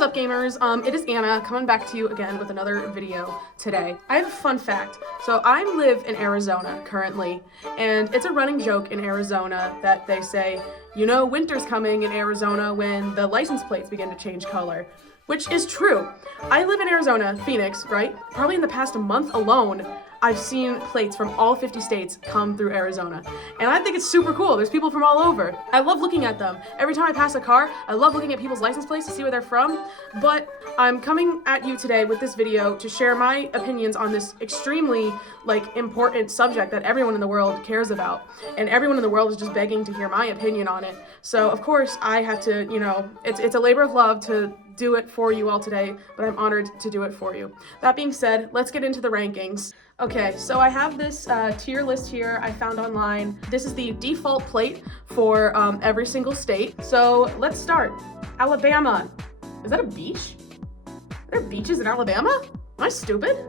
What is up, gamers? It is Anna coming back to you again with another video today. I have a fun fact. So I live in Arizona currently, and it's a running joke in Arizona that they say, you know, winter's coming in Arizona when the license plates begin to change color, which is true. I live in Arizona, Phoenix, right? Probably in the past month alone, I've seen plates from all 50 states come through Arizona. And I think it's super cool. There's people from all over. I love looking at them. Every time I pass a car, I love looking at people's license plates to see where they're from. But I'm coming at you today with this video to share my opinions on this extremely, important subject that everyone in the world cares about. And everyone in the world is just begging to hear my opinion on it. So, of course, I have to, it's a labor of love to do it for you all today, but I'm honored to do it for you. That being said, let's get into the rankings. Okay, so I have this tier list here I found online. This is the default plate for every single state. So let's start. Alabama. Is that a beach? Are there beaches in Alabama? Am I stupid?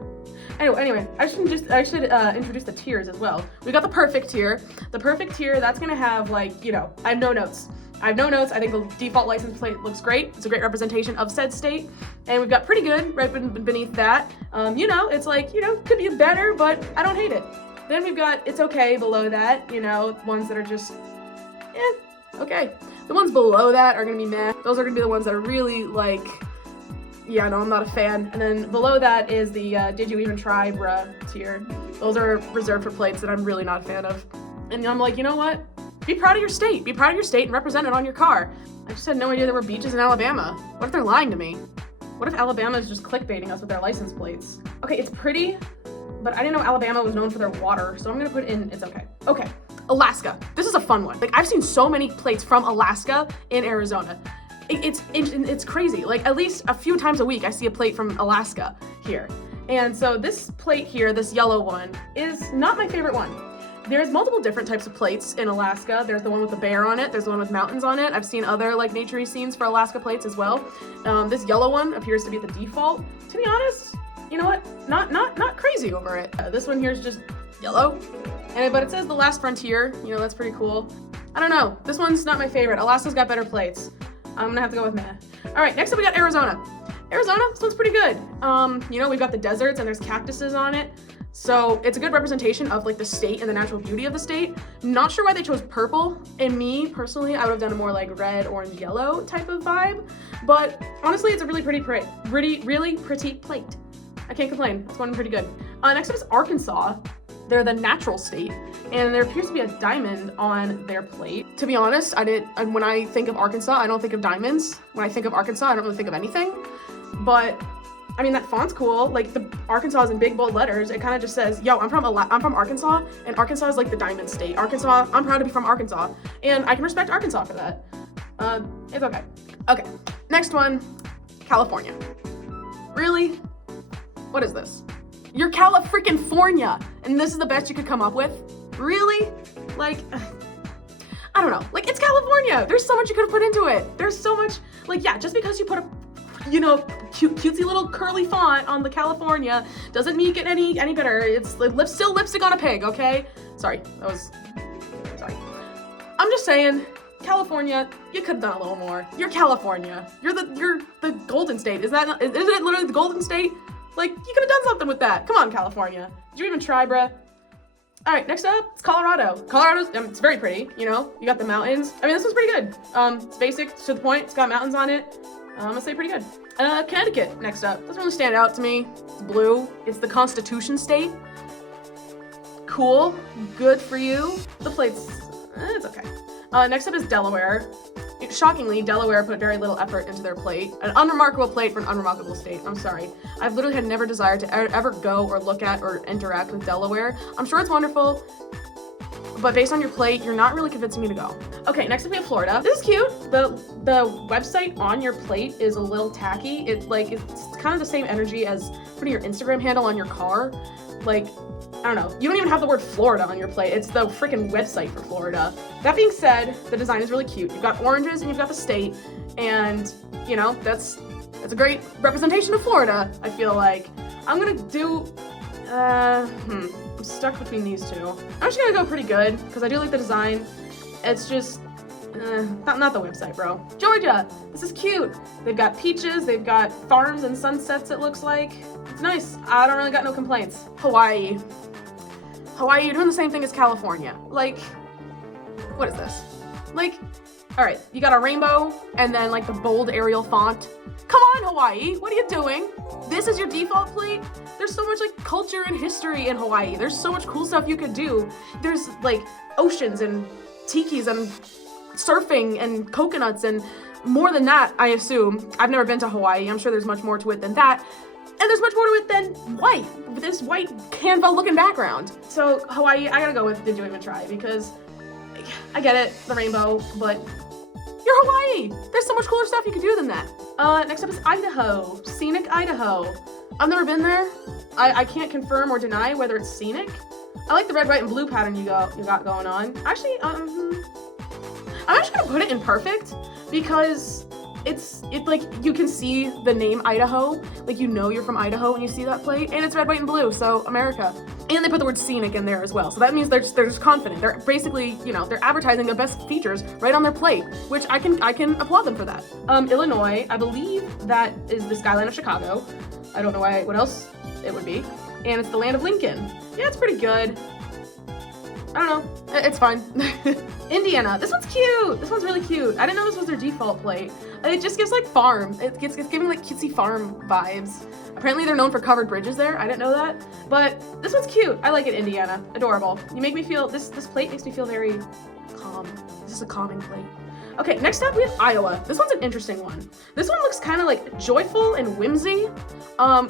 Anyway, I should introduce the tiers as well. We got the perfect tier. The perfect tier, that's gonna have I have no notes. I think the default license plate looks great. It's a great representation of said state. And we've got pretty good right beneath that. It's could be better, but I don't hate it. Then we've got it's okay below that, ones that are just, okay. The ones below that are gonna be meh. Those are gonna be the ones that are really I'm not a fan. And then below that is the did you even try bruh tier. Those are reserved for plates that I'm really not a fan of. And I'm like, you know what? Be proud of your state. Be proud of your state and represent it on your car. I just had no idea there were beaches in Alabama. What if they're lying to me? What if Alabama is just clickbaiting us with their license plates? Okay, it's pretty, but I didn't know Alabama was known for their water, so I'm gonna put in it's okay. Okay, Alaska. This is a fun one. I've seen so many plates from Alaska in Arizona. It's crazy. At least a few times a week, I see a plate from Alaska here. And so this plate here, this yellow one, is not my favorite one. There's multiple different types of plates in Alaska. There's the one with the bear on it. There's the one with mountains on it. I've seen other nature-y scenes for Alaska plates as well. This yellow one appears to be the default. To be honest, you know what? Not crazy over it. This one here is just yellow, but it says the last frontier. That's pretty cool. I don't know. This one's not my favorite. Alaska's got better plates. I'm gonna have to go with meh. All right, next up we got Arizona. Arizona, this one's pretty good. We've got the deserts and there's cactuses on it. So it's a good representation of the state and the natural beauty of the state. Not sure why they chose purple. And me personally, I would have done a more red, orange, yellow type of vibe. But honestly, it's a really pretty plate. I can't complain. It's going pretty good. Next up is Arkansas. They're the natural state, and there appears to be a diamond on their plate. To be honest, when I think of Arkansas, I don't think of diamonds. When I think of Arkansas, I don't really think of anything. But that font's cool. The Arkansas is in big bold letters. It kind of just says, yo, I'm from Arkansas, and Arkansas is the diamond state. Arkansas, I'm proud to be from Arkansas, and I can respect Arkansas for that. It's okay. Okay, next one, California. Really? What is this? You're California, and this is the best you could come up with? Really? I don't know. It's California. There's so much you could have put into it. There's so much, just because you put a cutesy little curly font on the California doesn't make it any better. It's still lipstick on a pig, okay? Sorry. I'm just saying, California, you could have done a little more. You're California. You're the Golden State. Isn't it literally the Golden State? You could have done something with that. Come on, California. Did you even try, bruh? All right, next up, it's Colorado. Colorado's, it's very pretty, you got the mountains. This one's pretty good. It's basic, to the point, it's got mountains on it. I'm gonna say pretty good. Connecticut, next up. Doesn't really stand out to me. It's blue. It's the Constitution state. Cool, good for you. The plate's, it's okay. Next up is Delaware. Shockingly, Delaware put very little effort into their plate. An unremarkable plate for an unremarkable state. I'm sorry. I've literally had never desired to ever go or look at or interact with Delaware. I'm sure it's wonderful, but based on your plate, you're not really convincing me to go. Okay, next up we have Florida. This is cute. The website on your plate is a little tacky. It's kind of the same energy as putting your Instagram handle on your car. I don't know. You don't even have the word Florida on your plate. It's the freaking website for Florida. That being said, the design is really cute. You've got oranges and you've got the state, and that's a great representation of Florida, I feel like. I'm gonna do, I'm stuck between these two. I'm just gonna go pretty good, because I do like the design. It's just, Not the website, bro. Georgia, this is cute. They've got peaches, they've got farms and sunsets, it looks like. It's nice. I don't really got no complaints. Hawaii. Hawaii, you're doing the same thing as California. Like, what is this? Like, all right, you got a rainbow and then like the bold Arial font. Come on, Hawaii, what are you doing? This is your default plate? There's so much like culture and history in Hawaii. There's so much cool stuff you could do. There's like oceans and tikis and surfing and coconuts and more than that, I assume. I've never been to Hawaii. I'm sure there's much more to it than that. And there's much more to it than white, with this white Canva looking background. So Hawaii, I gotta go with Did You Even Try, because I get it, the rainbow, but you're Hawaii. There's so much cooler stuff you could do than that. Next up is Idaho, scenic Idaho. I've never been there. I can't confirm or deny whether it's scenic. I like the red, white, and blue pattern you got going on. Actually, I'm actually gonna put it in perfect because it's like you can see the name Idaho, like you know you're from Idaho when you see that plate, and it's red, white, and blue, so America. And they put the word scenic in there as well, so that means they're just confident. They're basically, you know, they're advertising their best features right on their plate, which I can applaud them for that. Illinois, I believe that is the skyline of Chicago. I don't know what else it would be, and it's the land of Lincoln. Yeah, it's pretty good. I don't know, it's fine. Indiana, this one's cute. This one's really cute. I didn't know this was their default plate. It just gives like farm. It's giving like cutesy farm vibes. Apparently they're known for covered bridges there. I didn't know that, but this one's cute. I like it, Indiana. Adorable. You make me feel, this plate makes me feel very calm. This is a calming plate. Okay, next up we have Iowa. This one's an interesting one. This one looks kind of like joyful and whimsy,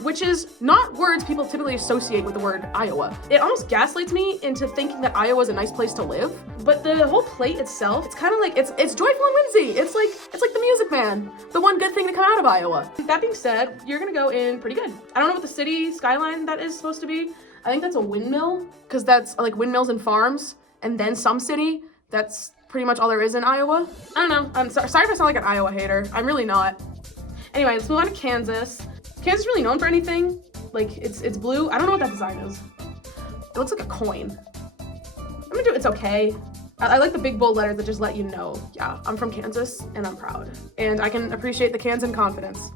which is not words people typically associate with the word Iowa. It almost gaslights me into thinking that Iowa is a nice place to live, but the whole plate itself, it's kind of like, it's joyful and whimsy. It's like the Music Man, the one good thing to come out of Iowa. That being said, you're gonna go in pretty good. I don't know what the city skyline that is supposed to be. I think that's a windmill, because that's like windmills and farms, and then some city. That's pretty much all there is in Iowa. I don't know. I'm sorry if I sound like an Iowa hater. I'm really not. Anyway, let's move on to Kansas. Kansas is really known for anything. Like, it's blue. I don't know what that design is. It looks like a coin. I'm gonna do it's okay. I like the big bold letters that just let you know, yeah, I'm from Kansas and I'm proud. And I can appreciate the Kansan confidence.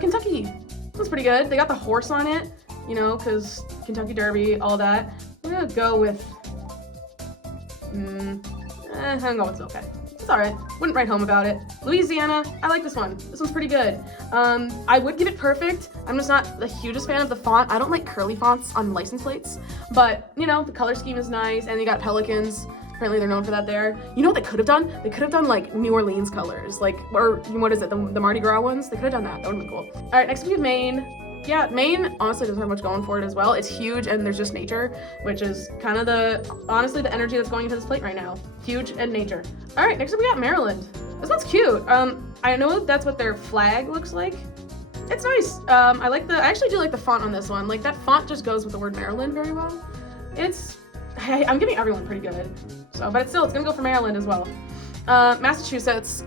Kentucky. That's pretty good. They got the horse on it, you know, because Kentucky Derby, all that. We're gonna go with, I'm gonna go with it's okay. It's all right. Wouldn't write home about it. Louisiana, I like this one. This one's pretty good. I would give it perfect. I'm just not the hugest fan of the font. I don't like curly fonts on license plates, but you know, the color scheme is nice, and you got pelicans. Apparently they're known for that there. You know what they could have done? They could have done like New Orleans colors, like, or what is it, the Mardi Gras ones? They could have done that. That would have been cool. All right, next we have Maine. Yeah, Maine honestly doesn't have much going for it as well. It's huge and there's just nature, which is kind of honestly the energy that's going into this plate right now. Huge and nature. All right, next up we got Maryland. This one's cute. I know that's what their flag looks like. It's nice. I actually do like the font on this one. Like that font just goes with the word Maryland very well. I'm giving everyone pretty good. So, but it's gonna go for Maryland as well. Massachusetts,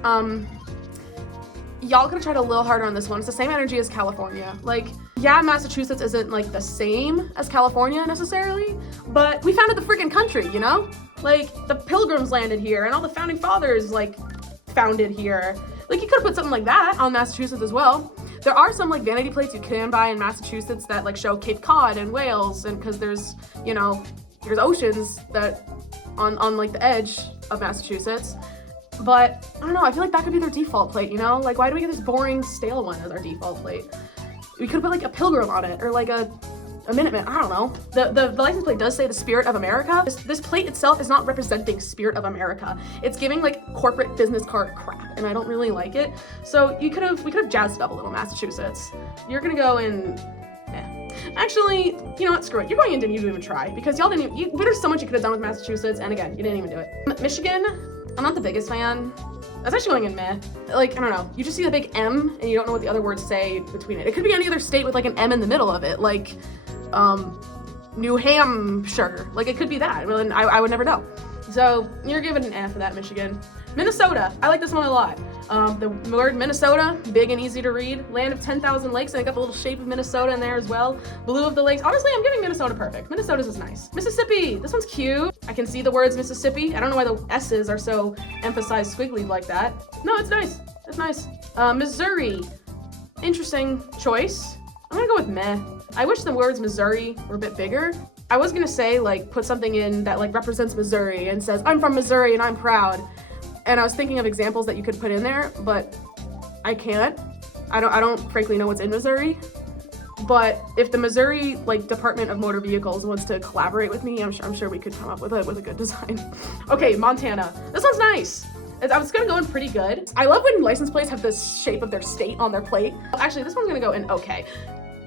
y'all could have tried a little harder on this one. It's the same energy as California. Like, yeah, Massachusetts isn't like the same as California necessarily, but we founded the freaking country, you know? Like, the Pilgrims landed here and all the founding fathers like founded here. Like, you could have put something like that on Massachusetts as well. There are some like vanity plates you can buy in Massachusetts that like show Cape Cod and Wales, and because there's, you know, there's oceans that on like the edge of Massachusetts. But I don't know, I feel like that could be their default plate, you know? Like, why do we get this boring, stale one as our default plate? We could put like a pilgrim on it, or like a Minuteman, I don't know. The license plate does say the spirit of America. This plate itself is not representing spirit of America. It's giving like corporate business card crap, and I don't really like it. So we could have jazzed it up a little, Massachusetts. You're gonna go in, Actually, you know what, screw it. You're going in Didn't Even Try, because y'all didn't even, there's so much you could have done with Massachusetts, and again, you didn't even do it. Michigan, I'm not the biggest fan. That's actually going in meh. Like, I don't know. You just see the big M and you don't know what the other words say between it. It could be any other state with like an M in the middle of it, like New Hampshire. Like, it could be that. Well, then I would never know. So you're giving an F for that, Michigan. Minnesota, I like this one a lot. The word Minnesota, big and easy to read. Land of 10,000 lakes, and I got the little shape of Minnesota in there as well. Blue of the lakes. Honestly, I'm giving Minnesota perfect. Minnesota's is nice. Mississippi, this one's cute. I can see the words Mississippi. I don't know why the S's are so emphasized squiggly like that. No, it's nice. It's nice. Missouri, interesting choice. I'm gonna go with meh. I wish the words Missouri were a bit bigger. I was gonna say, like, put something in that, like, represents Missouri and says, I'm from Missouri and I'm proud. And I was thinking of examples that you could put in there, but I can't. I don't frankly know what's in Missouri. But if the Missouri, like, Department of Motor Vehicles wants to collaborate with me, I'm sure we could come up with a good design. Okay, Montana. This one's nice. I was gonna go in pretty good. I love when license plates have the shape of their state on their plate. Actually, this one's gonna go in okay.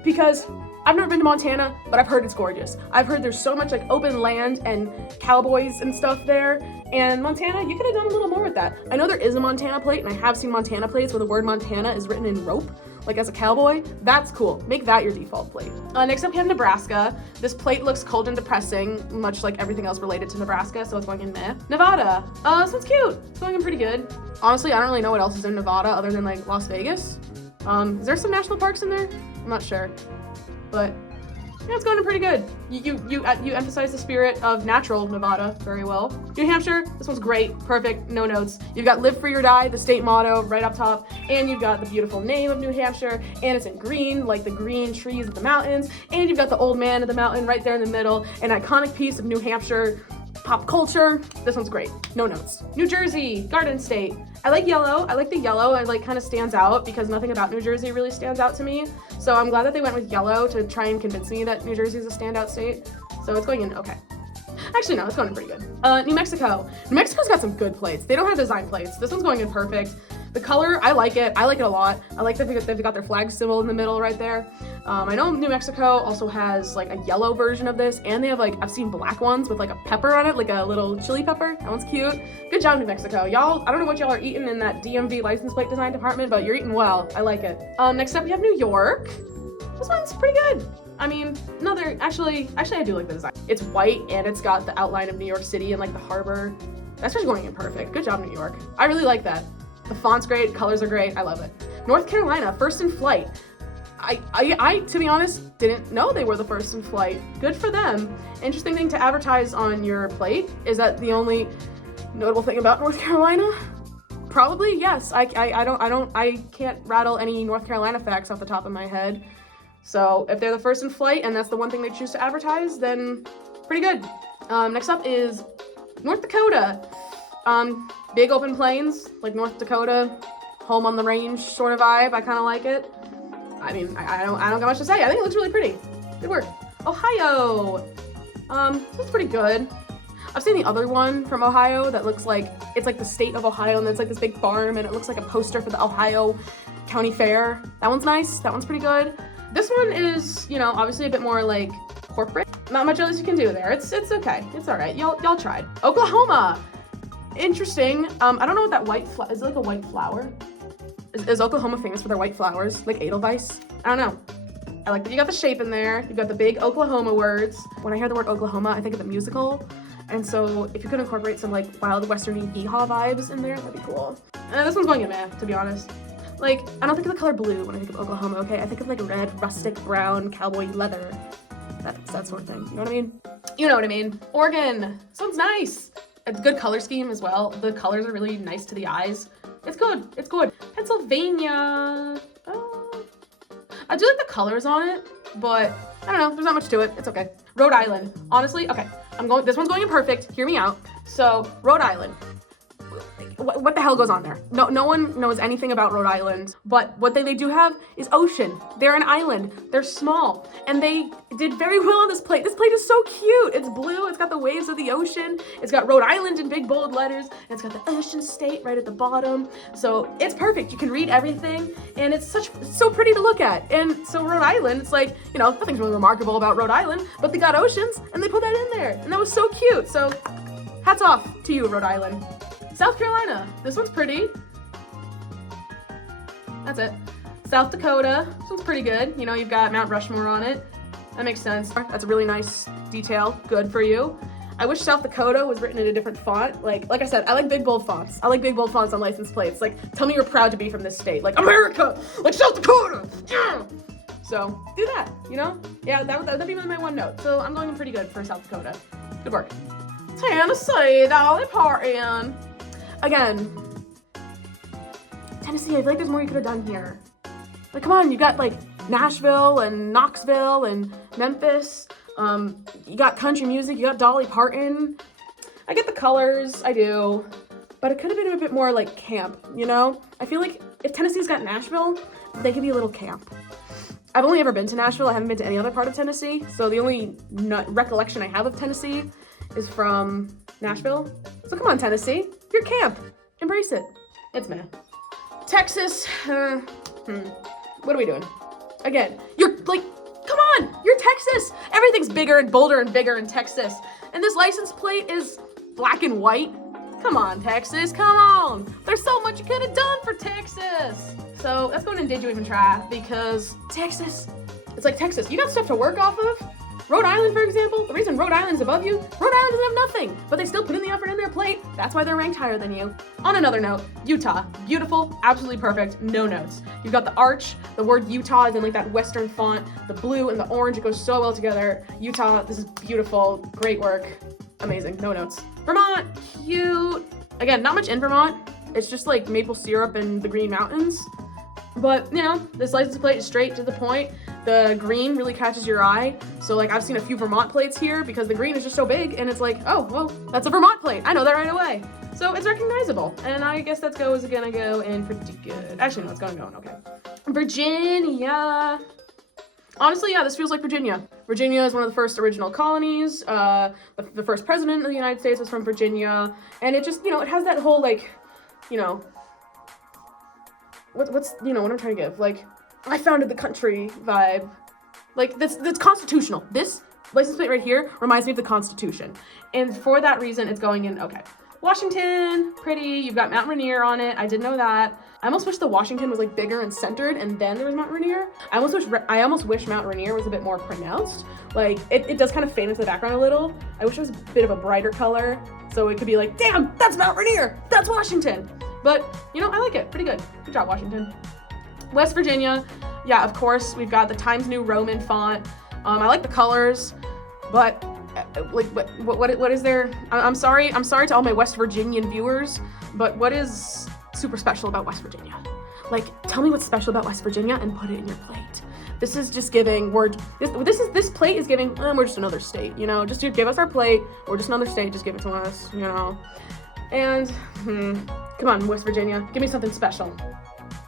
Because I've never been to Montana, but I've heard it's gorgeous. I've heard there's so much like open land and cowboys and stuff there. And Montana, you could have done a little more with that. I know there is a Montana plate, and I have seen Montana plates where the word Montana is written in rope, like as a cowboy. That's cool. Make that your default plate. Next up we have Nebraska. This plate looks cold and depressing, much like everything else related to Nebraska, so it's going in meh. Nevada. This one's cute. It's going in pretty good. Honestly, I don't really know what else is in Nevada other than like Las Vegas. Is there some national parks in there? I'm not sure, but yeah, it's going in pretty good. You emphasize the spirit of natural Nevada very well. New Hampshire, this one's great, perfect, no notes. You've got live free or die, the state motto right up top, and you've got the beautiful name of New Hampshire, and it's in green, like the green trees of the mountains, and you've got the old man of the mountain right there in the middle, an iconic piece of New Hampshire pop culture. This one's great, no notes. New Jersey, Garden State. I like yellow. I like the yellow. It like kind of stands out because nothing about New Jersey really stands out to me. So I'm glad that they went with yellow to try and convince me that New Jersey is a standout state. So it's going in okay. Actually, no, it's going in pretty good. New Mexico. New Mexico's got some good plates. They don't have design plates. This one's going in perfect. The color, I like it. I like it a lot. I like that they've got their flag symbol in the middle right there. I know New Mexico also has like a yellow version of this, and they have like, I've seen black ones with like a pepper on it, like a little chili pepper. That one's cute. Good job, New Mexico. Y'all, I don't know what y'all are eating in that DMV license plate design department, but you're eating well. I like it. Next up we have New York. This one's pretty good. I mean, actually I do like the design. It's white and it's got the outline of New York City and like the harbor. That's just going in perfect. Good job, New York. I really like that. The font's great, colors are great, I love it. North Carolina, first in flight. I, to be honest, didn't know they were the first in flight. Good for them. Interesting thing to advertise on your plate. Is that the only notable thing about North Carolina? Probably, yes. I can't rattle any North Carolina facts off the top of my head. So if they're the first in flight and that's the one thing they choose to advertise, then pretty good. Next up is North Dakota. Big open plains, like North Dakota, home on the range sort of vibe. I kind of like it. I mean, I don't got much to say. I think it looks really pretty. Good work. Ohio. That's pretty good. I've seen the other one from Ohio that looks like, it's like the state of Ohio, and it's like this big farm, and it looks like a poster for the Ohio County Fair. That one's nice. That one's pretty good. This one is, you know, obviously a bit more like corporate. Not much else you can do there. It's okay. It's all right. Y'all tried. Oklahoma. Interesting. I don't know what that white is it like a white flower? Is Oklahoma famous for their white flowers? Like Edelweiss? I don't know. I like that you got the shape in there. You've got the big Oklahoma words. When I hear the word Oklahoma, I think of the musical. And so if you could incorporate some like wild western yeehaw vibes in there, that'd be cool. This one's going in meh, to be honest. Like, I don't think of the color blue when I think of Oklahoma, okay? I think of like red, rustic, brown, cowboy leather. That sort of thing. You know what I mean? You know what I mean. Oregon. This one's nice. It's a good color scheme as well. The colors are really nice to the eyes. It's good. It's good. Pennsylvania. I do like the colors on it, but I don't know. There's not much to it. It's okay. Rhode Island. Honestly, okay. This one's going in perfect. Hear me out. So, Rhode Island. What the hell goes on there? No one knows anything about Rhode Island, but what they do have is ocean. They're an island. They're small, and they did very well on this plate. This plate is so cute. It's blue. It's got the waves of the ocean. It's got Rhode Island in big bold letters, and it's got the ocean state right at the bottom. So it's perfect. You can read everything, and it's so pretty to look at. And so Rhode Island, it's like, you know, nothing's really remarkable about Rhode Island, but they got oceans, and they put that in there, and that was so cute. So hats off to you, Rhode Island. South Carolina. This one's pretty. That's it. South Dakota. This one's pretty good. You know, you've got Mount Rushmore on it. That makes sense. That's a really nice detail. Good for you. I wish South Dakota was written in a different font. Like I said, I like big bold fonts. I like big bold fonts on license plates. Like, tell me you're proud to be from this state. Like, America! Like South Dakota! Yeah! So, do that, you know? Yeah, that'd be my one note. So, I'm going pretty good for South Dakota. Good work. Tennessee, Dolly Parton. Again, Tennessee, I feel like there's more you could have done here. Like, come on, you got, like, Nashville and Knoxville and Memphis. You got country music, you got Dolly Parton. I get the colors, I do. But it could have been a bit more, like, camp, you know? I feel like if Tennessee's got Nashville, they could be a little camp. I've only ever been to Nashville. I haven't been to any other part of Tennessee. So the only recollection I have of Tennessee is from Nashville. So come on, Tennessee. You're camp. Embrace it. It's meh. Texas. What are we doing? Again, you're like, come on. You're Texas. Everything's bigger and bolder and bigger in Texas. And this license plate is black and white. Come on, Texas. Come on. There's so much you could have done for Texas. So that's going in Did You Even Try? Because Texas, it's like Texas. You got stuff to work off of. Rhode Island, for example, the reason Rhode Island's above you, Rhode Island doesn't have nothing, but they still put in the effort in their plate. That's why they're ranked higher than you. On another note, Utah, beautiful, absolutely perfect, no notes. You've got the arch, the word Utah is in like that Western font, the blue and the orange, it goes so well together. Utah, this is beautiful, great work, amazing, no notes. Vermont, cute. Again, not much in Vermont. It's just like maple syrup and the Green Mountains. But, you know, this license plate is straight to the point. The green really catches your eye. So, like, I've seen a few Vermont plates here because the green is just so big and it's like, oh, well, that's a Vermont plate. I know that right away. So it's recognizable. And I guess that's gonna go in pretty good. Actually, no, it's gonna go in okay. Virginia. Honestly, yeah, this feels like Virginia. Virginia is one of the first original colonies. The first president of the United States was from Virginia. And it just, you know, it has that whole, like, you know, what's you know what I'm trying to give, like, I founded the country vibe. Like, that's constitutional. This license plate right here reminds me of the Constitution, and for that reason it's going in okay. Washington, pretty. You've got Mount Rainier on it. I did know that. I almost wish the Washington was like bigger and centered and then there was Mount Rainier. I almost wish Mount Rainier was a bit more pronounced. Like, it does kind of fade into the background a little. I wish it was a bit of a brighter color so it could be like, damn, that's Mount Rainier, that's Washington. But, you know, I like it. Pretty good. Good job, Washington. West Virginia. Yeah, of course, we've got the Times New Roman font. I like the colors, but, like, what is there? I'm sorry to all my West Virginian viewers, but what is super special about West Virginia? Like, tell me what's special about West Virginia and put it in your plate. This is just giving, this plate is giving, we're just another state, you know? Just give us our plate. We're just another state. Just give it to us, you know? And, come on, West Virginia. Give me something special.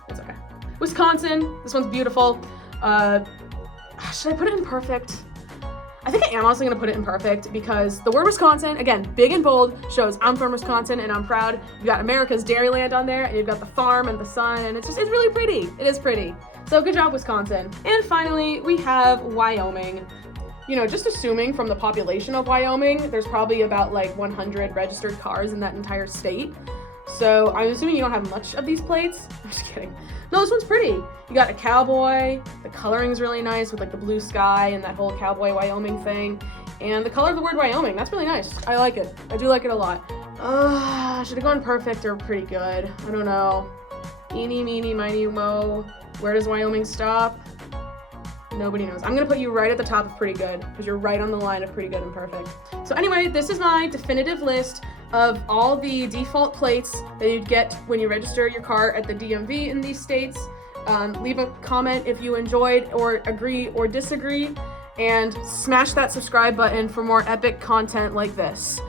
It's okay. Wisconsin. This one's beautiful. Should I put it in perfect? I think I am also going to put it in perfect because the word Wisconsin, again, big and bold, shows I'm from Wisconsin and I'm proud. You got America's Dairyland on there and you've got the farm and the sun and it's really pretty. It is pretty. So good job, Wisconsin. And finally, we have Wyoming. You know, just assuming from the population of Wyoming, there's probably about like 100 registered cars in that entire state. So I'm assuming you don't have much of these plates. I'm just kidding. No, this one's pretty. You got a cowboy. The coloring is really nice with like the blue sky and that whole cowboy Wyoming thing. And the color of the word Wyoming, that's really nice. I like it. I do like it a lot. Should have gone perfect or pretty good. I don't know. Eeny, meeny, miny, mo. Where does Wyoming stop? Nobody knows. I'm gonna put you right at the top of pretty good because you're right on the line of pretty good and perfect. So anyway, this is my definitive list of all the default plates that you'd get when you register your car at the DMV in these states. Leave a comment if you enjoyed or agree or disagree, and smash that subscribe button for more epic content like this.